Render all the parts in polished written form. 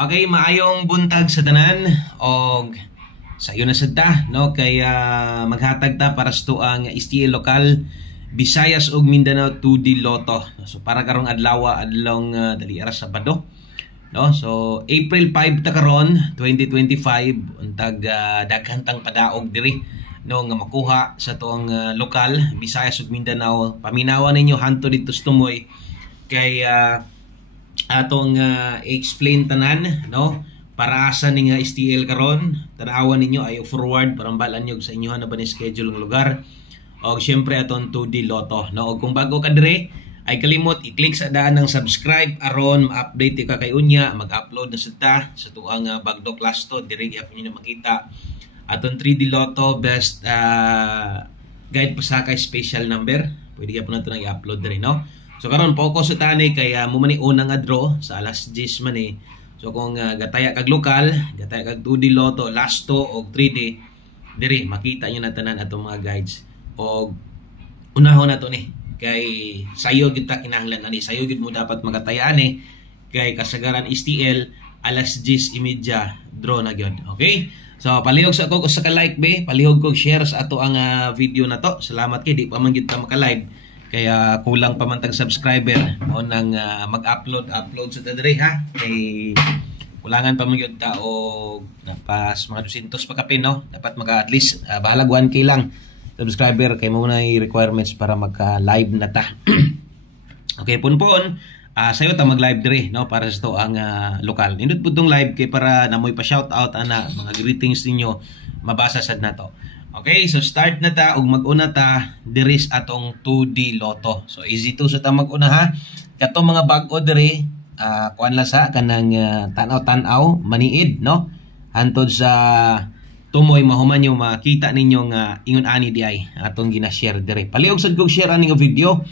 Okay, maayong buntag sa tanan og sayo na sad ta no kaya maghatag ta para sa ang STL lokal Visayas ug Mindanao 2D Lotto. So para karong adlaw dali ara Sabado no. So April 5 ta karon 2025 untag daghan tang padaog diri no nga makuha sa tuang lokal Visayas ug Mindanao. Paminawan ninyo hanto dito sa tumoy kay atong explain tanan no para asa ni nga STL karon. Tanawan ninyo ayo forward para balan nyo sa inyo na ba ni schedule ng lugar og syempre aton 2D Lotto no. Og kung bago ka dire ay kalimot i-click sa daan ng subscribe aron ma-update ka kay unya mag-upload na sa tuang Bagdok Lasto dire gyapon niyo makita aton 3D Lotto best guide pasakay special number. Pwede gyapon nato nang i-upload dire no. So karon focus sa tani kaya mo man una nga draw sa alas 10 man eh. So kung gataya kag lokal, gataya kag 2D Lotto, Lasto og 3D, diri makita niyo na tanan atong mga guides. Og unahon nato ni kay sayo gid ta kinahanglan ani, sayo gid mo dapat magatayaan ni kay kasagaran STL alas 10:30 draw na gyud. Okay? So palihog sa ako sa ka-like be, palihog kog share sa ato ang video na to. Salamat kay di pa man gid ta maka-live. Kaya kulang pa man tag subscriber mo nang mag-upload sa tadre ha. Kay kulangan pa man gyud ta og napas mga 200 pa kapin no. Dapat maka at least bahalag 1K lang subscriber kay mo na requirements para magka-live na ta. Okay, punpon sayo ta mag-live dire no para sa to ang lokal. Nindot pud tong live kay para namoy pa shout out ana mga greetings ninyo mabasa sad nato. Okay, so start na ta ug mag-una ta diris atong 2D Lotto. So easy to sa ta mag-una ha. Katong mga bag-o diri kuan la sa kanang tanaw-tanaw maniid no. Hantod sa tumoy mahuman yung makita ninyo nga ingon ani di ay atong gina-share diri. Palihog sad kog share ani nga video.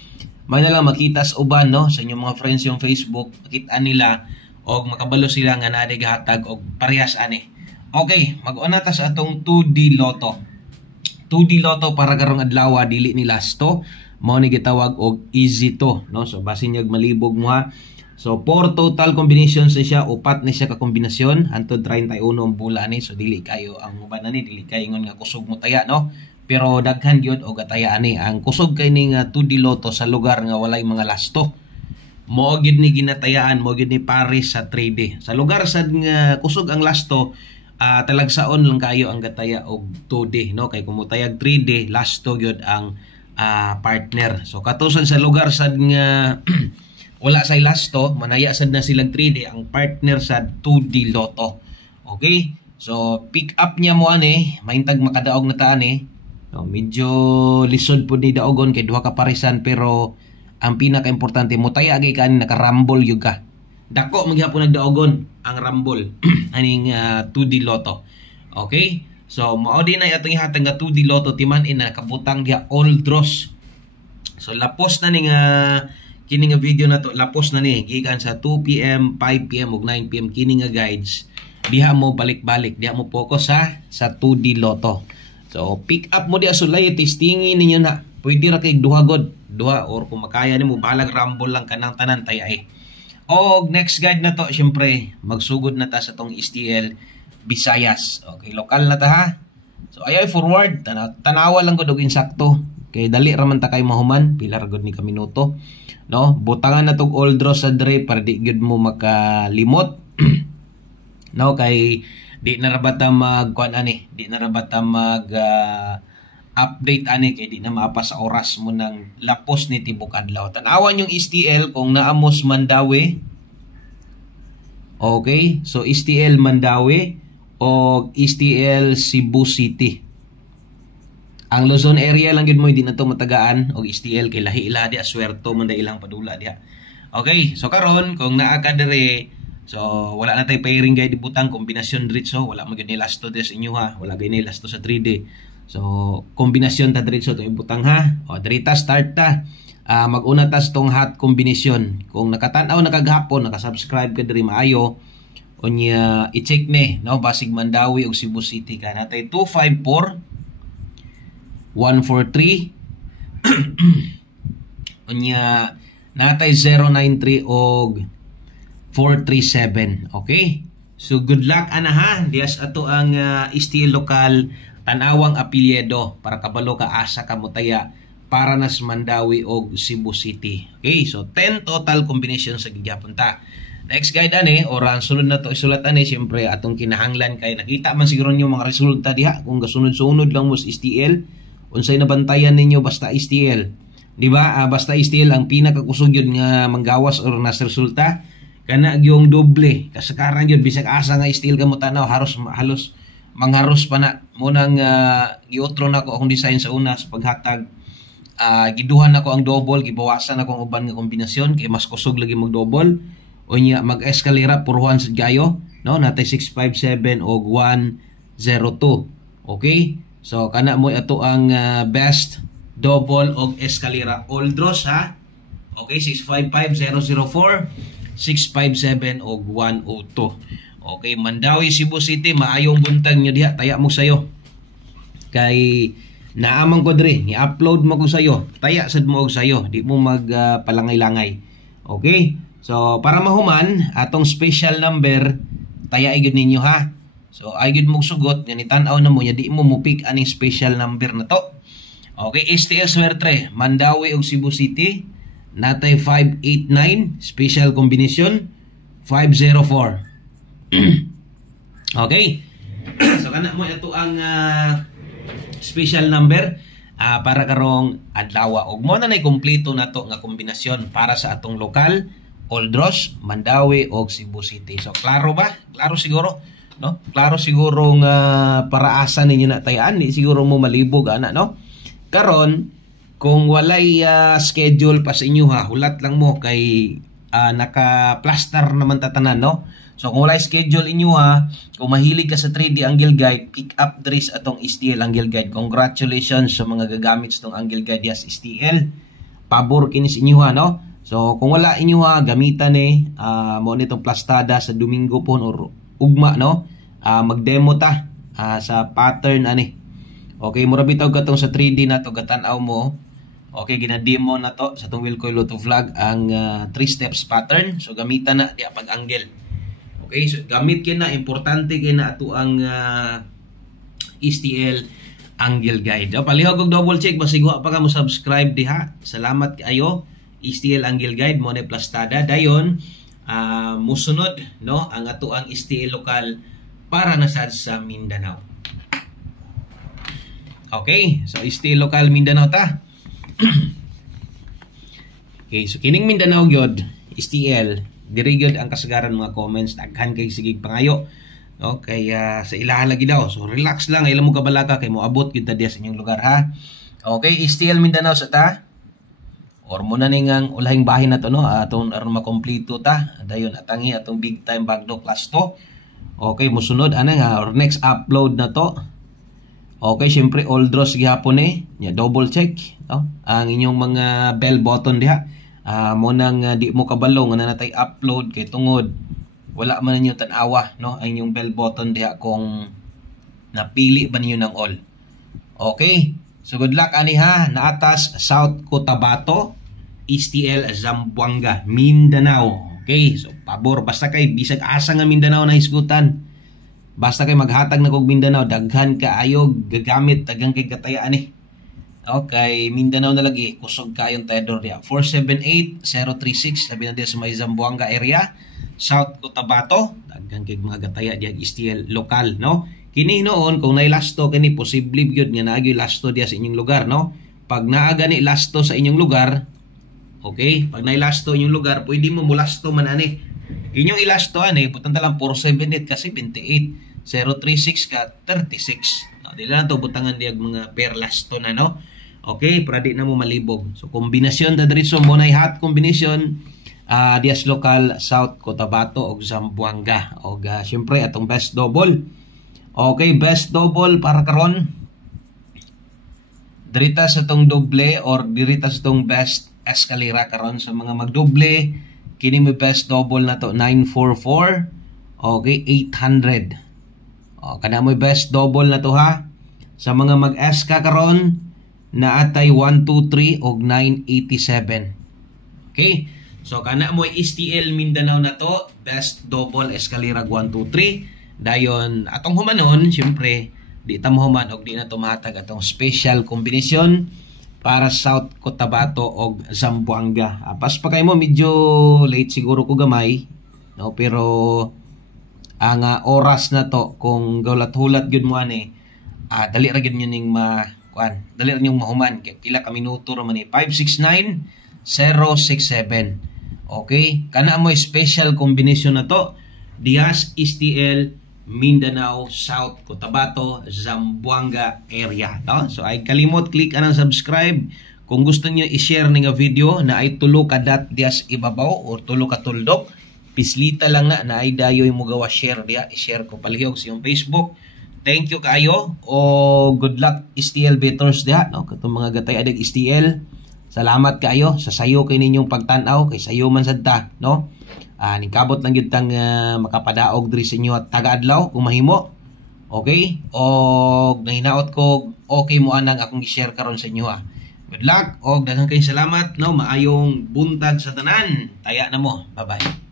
May na lang makita sa uban no sa inyong mga friends yung Facebook, makita nila og makabalo sila nga naa hatag og parehas ani. Okay, mag-una ta sa atong 2D Lotto. 2D Lotto para karong adlaw dili ni Lasto mao ni gitawag og easy to no. So basin niya malibog mo ha. So 4 total combinations siya, upat ni siya ka kombinasyon hantod 31 ang bula ni. So dili kayo ang uban ani, dili kayo ingon nga kusog mo taya no. Pero daghan gyud og ataya ani ang kusog kay ning 2D Lotto sa lugar nga walay mga Lasto. Mao gyud ni ginatayaan, mao gyud ni pares sa 3D. Sa lugar sad nga kusog ang Lasto talagsaon lang kayo ang gataya og 2D no kay kumutayag 3D Lasto gyud ang partner. So katusan sa lugar sad nga wala say Lasto manaya sad na silang 3D ang partner sa 2D Lotto. Okay, so pick up niya mo ani mahintag makadaog na ta ani no, medyo lisod pud ni daogon kay duha ka parisan pero ang pinaka-importante mo taya gay kan naka-rumble gyud ka. Dako maghapon nagdaogon ang rumble aning 2D Lotto. Okay? So mao din ay atong ihatag nga 2D Lotto timan ina kabutang dia all draws. So lapos na ning kini nga video na to, lapos na ni gikan sa 2 PM, 5 PM ug 9 PM kini nga guides. Diha mo balik-balik, diha mo focus sa 2D Lotto. So pick up mo di asulay testingin ninyo na. Pwede ra kay duha god, duha or kung makaya nimo balag rumble lang kanang tanan tay ay. O next guide na to, syempre, magsugod na ta sa tong STL Visayas. Okay, lokal na ta ha. So ayaw forward, tanawa lang gud og insakto. Kay dali ra man ta kay mahuman, pila ra gud ni ka minuto. No, butangan na tog all draw sa dre para di gud mo makalimot. No, kay di na ra bata magkuan ani, di na ra bata mag update ani kay di na maapa sa oras mo nang lapos ni tibok adlaw. Tanawan yung STL kung naamos Mandawi. Okay, so STL Mandawi o STL Cebu City. Ang Luzon area lang gid mo di na to matagaan og STL kay lahi-ila di aswerto man da ilang padula diha. Okay, so karon kung naa ka dire so wala na tay pairing guide butang kombinasyon diretso, wala mo gyud ni Lasto des inyo ha, wala gyud ni Lasto sa 3D. So, kombinasyon ta diretso to ibutang ha. O, dirita start ta. Mag-una ta sa tong hot kombinasyon. Kung nakatan-aw nakagahapon, nakasubscribe ka diri maayo, unya i-check ni, no, basig Mandawi ug Cebu City ka. Natay 254 143 natay 093 og 437. Okay? So good luck ana ha. Dias ato ang STL lokal tanawang apelyido para kabalo ka asa ka motaya para nas Mandawi og Cebu City. Okay, so 10 total combination sa gigyapon ta. Next guide ani or ang sunod na to isulat ani siyempre atong kinahanglan kay nakita man siguro niyo mga resulta diha kung gasunod-sunod lang mo sa STL unsay nabantayan ninyo basta STL. Di ba? Basta STL ang pinakakusog yun nga manggawas or nas resulta kana yung doble kasakaran yun bisag asa nga STL ka mo tanaw halos mangharos pa na munang giotro na ko akong design sa una sa paghatag giduhan ako ang double gibawasan ako ang uban nga kombinasyon kay mas kusog lagi mag double o nya mag escalera puruhan sa gayo no natay 657 og 102. Okay, so kana mo ato ang best double og escalera all draws ha. Okay, 655004 657 og 102. Okay, Mandawi Cebu City maayong buntag nyo diha taya mo sayo kay naamang ko diri i-upload mo ko sayo taya sad mo og sayo di mo mag palangay-langay. Okay, so para mahuman atong special number taya igid ninyo ha. So ay gid mo sugot nga tan-aw na mo nya di mo pick aning special number na to. Okay, STL swerte Mandawi og Cebu City natay 589 special combination 504. Okay, so kana mo ito ang special number para karong adlaw ug mo na nay kompleto nato nga kombinasyon para sa atong lokal all draws Mandawi og Cebu City. So klaro ba? Klaro siguro no? Klaro siguro nga para asa ninyo na tayaan di siguro mo malibog ana no? Karon kung walay schedule pa sa inyo ha, hulat lang mo kay naka-plaster naman tatanan no. So kung walay schedule inyo ha, kung mahilig ka sa 3D angle guide, pick up dris atong STL angle guide. Congratulations sa mga gagamit sa itong angle guide yes STL. Pabor kinis inyo ha no. So kung wala inyo ha, gamitan mo nitong plastada sa Domingo po or ugma no. Mag-demo ta sa pattern ani. Okay, mura bitaw katong sa 3D na to gatan-aw mo. Okay, ginademo na to sa itong Wilcoy Lotto Vlog ang 3 steps pattern. So gamitan na diya pag-angle. Okay, so gamit kina importante kina ato ang STL angle guide. Palihog og double check basigwa pa ka mo subscribe diha. Salamat kayo STL angle guide mo ni plastada dayon musunod no ang ato ang STL lokal para nasad sa Mindanao. Okay, so STL lokal Mindanao ta. Okay, so kining Mindanao gyud STL diri gyud ang kasagaran mga comments daghan kay sigig pangayo no kaya sa ilaha lagi daw so relax lang ila mo kabalaka kay mo abot gyud ta diya sa inyong lugar ha. Okay, STL Mindanao sa ta or muna ningang ulahing bahin na to no aton aron makompleto ta dayon atangi atong big time bagdo class to. Okay, musunod ana nga or next upload na to. Okay, syempre all draws gihapon nya double check no ang inyong mga bell button diha mo nang di mo kabalo nga natay upload kay tungod wala man ninyo tan-awa no ang inyong bell button diha kung napili ba ninyo ng all. Okay, so good luck ani ha. Naatas South Cotabato STL Zamboanga Mindanao. Okay, so pabor basta kay bisag asa nga Mindanao na hisgutan. Basta kay maghatag na kog Mindanao, daghan kaayo gagamit daghang kay katayaan Okay, Mindanao na lagi kusog kayong tayador diya. 478-036 sabi na diya sa may Zamboanga area, South Cotabato, daghang kay mga gataya diya STL lokal no. Kini noon kung nay lasto kini posible gyud nga naagi lasto diya sa inyong lugar no. Pag naa gani lasto sa inyong lugar, okay, pag nay lasto inyong lugar, pwede mo mulasto man ani. Inyong ilasto putang talang 478 kasi 28 036 ka 36. No, dili lang to butangan diag mga pair lasto na no. Okay, para di na mo malibog. So kombinasyon da diretso mo nay hot combination dias lokal South Cotabato og Zamboanga. Og syempre atong best double. Okay, best double para karon. Dirita sa tong doble or dirita sa tong best escalera karon sa mga magdoble. Kini mo best double na to 944. Okay, 800. Kada mo best double na to ha. Sa mga mag-eska karon na atay 123 og 987. Okay? So kana mo STL Mindanao na to, best double escalera 1 2 3. Dayon atong humanon, syempre di ta mo human og di na tumatag atong special kombinasyon para South Cotabato og Zamboanga. Pas pa kay mo medyo late siguro ko gamay, no, pero ang oras na to kung gawlat-hulat gyud mo ani, dali ra gyud nyo ning dali ra nyong mahuman kay pila ka minuto ra man ni 569-067. Okay, kana mo special combination na to, Diaz STL Mindanao, South Cotabato, Zamboanga area, no? So ay kalimot click anang subscribe. Kung gusto niyo i-share ni nga video na ay tulo ka dat dias ibabaw or tulo ka tuldok, pislita lang na ay dayoy mo gawa share diya, i-share ko palihog sa iyong Facebook. Thank you kayo o good luck STL bettors diha, no? Katong mga gatay adag STL. Salamat kayo sa sayo kay ninyong pagtan-aw, kay sayo man sad ta, no? Ningkabot lang gyud tang makapadaog diri sa inyo at taga-adlaw kung mahimo. Okay? Og nahinaot ko okay mo anang akong i-share karon sa inyo ha. Good luck og daghang kayong salamat, no? Maayong buntag sa tanan. Taya na mo. Bye-bye.